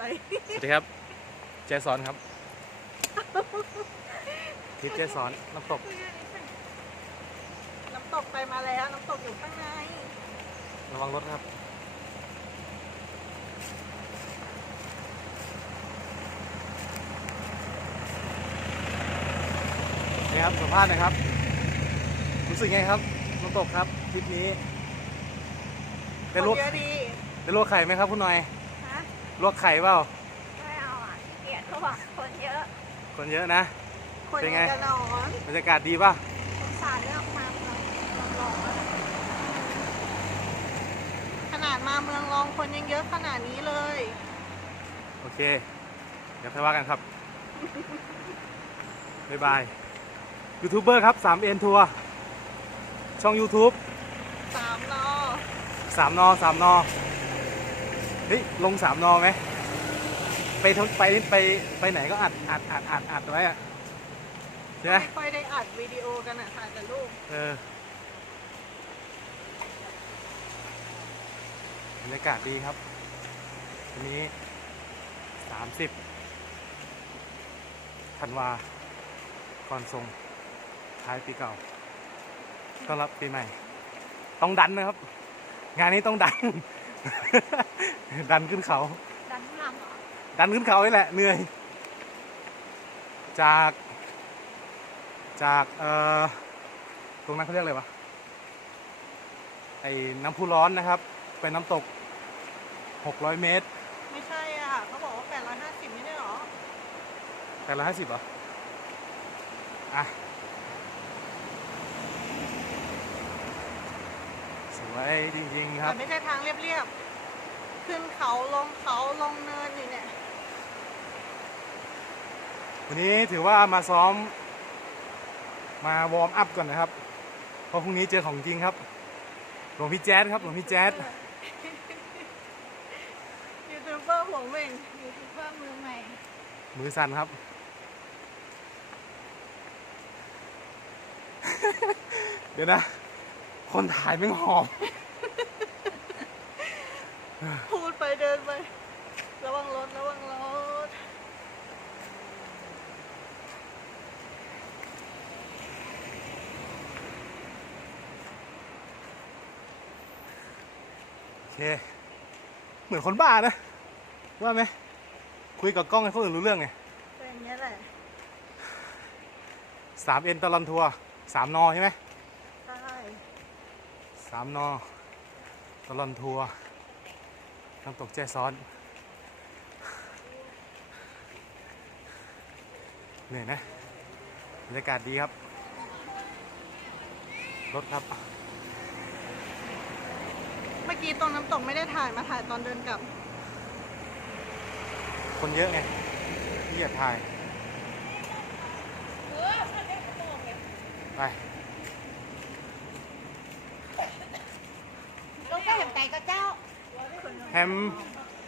อะไร สวัสดีครับ เจสอนครับทิศเจสอนน้ำตก น้ำตกไปมาแล้ว น้ำตกอยู่ข้างใน ระวังรถครับนี่ครับสัมภาษณ์หนะครับ รู้สึกไงครับน้ำตกครับทริปนี้คได้นลวกเยอะดีได้ลวกไข่ไหมครับคุณหน่อยฮะ ลวกไข่เปล่า ไม่เอาอะขี้เกียจเขาบอกคนเยอะ คนเยอะนะ คนเป็นไง จะนอนบรรยากาศดีป่ะ สงสารเลือกมาเมืองร้อนขนาดมาเมืองรองคนยังเยอะขนาดนี้เลย โอเค เดี๋ยวค่อยว่ากันครับ บ๊ายบาย ยูทูบเบอร์ครับ 3N ทัวร์ ช่อง YouTube สามนอ3นอ3นอ เฮ้ยลง3นอไหมไปทนไปไปไปไหนก็อัดอัดอัดอัดอัดไว้อะใช่ไหมไม่ค่อยได้อัดวิดีโอกันอะถ่ายแต่รูปเออบรรยากาศดีครับวันนี้30ธันวาก่อนทรงท้ายปีเก่าต้อนรับปีใหม่ ต้องดันนะครับ งานนี้ต้องดัน ดันขึ้นเขา ดันหลังเหรอ ดันขึ้นเขานี่แหละเหนื่อย จาก จากเอ่อตรงนั้นเขาเรียกอะไรวะไอ้น้ำพุร้อนนะครับ ไปน้ำตก 600 เมตร ไม่ใช่อะเขาบอกว่า 850 ไม่ใช่หรอแต่ละห้าสิบเหรอ อะ สวยจริงๆครัแต่บไม่ใช่ทางเรียบๆ ขึ้นเขาลงเขาลงเนินนี่เนี่ย วันนี้ถือว่ามาซ้อม มาวอร์มอัพก่อนนะครับ เพราะพรุ่งนี้เจอของจริงครับ หลวงพี่แจ๊ดครับหลวงพี่แจ๊ดยูทูบเบอร์หัวเหม่งยูทูบเบอร์มือใหม่ มือสั่นครับเดี๋ยวนะ คนถ่ายไม่งหอบ พูดไปเดินไป ระวังรถระวังรถ โอเค เหมือนคนบ้านะ ว่าไหม คุยกับกล้องให้คนอื่นรู้เรื่องไงเป็นอย่างนี้ยแหละ สามเอ็นตลอนทัวร์สามนอใช่ไหมใช่ สามนอตลอนทัวร์น้ำตกแจ้ซ้อน เหนื่อยนะบรรยากาศดีครับ รถครับ เมื่อกี้ตรงน้ำตกไม่ได้ถ่ายมาถ่ายตอนเดินกลับ คนเยอะไงที่อยากถ่าย ไป รถก็เห็นใจก็เจ้า แฮม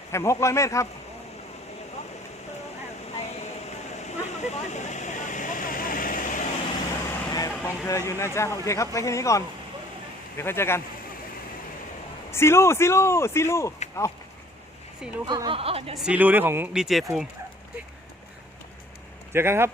แฮมหกร้อยเมตรครับแอบมองเธออยู่นะจ๊ะ โอเคครับ ไปแค่นี้ก่อน เดี๋ยวค่อยเจอกันซีลูซีลูซีลูเอาสี่รู้คืออะไรซีลูนี่ของดีเจภูมิ เจอกันครับ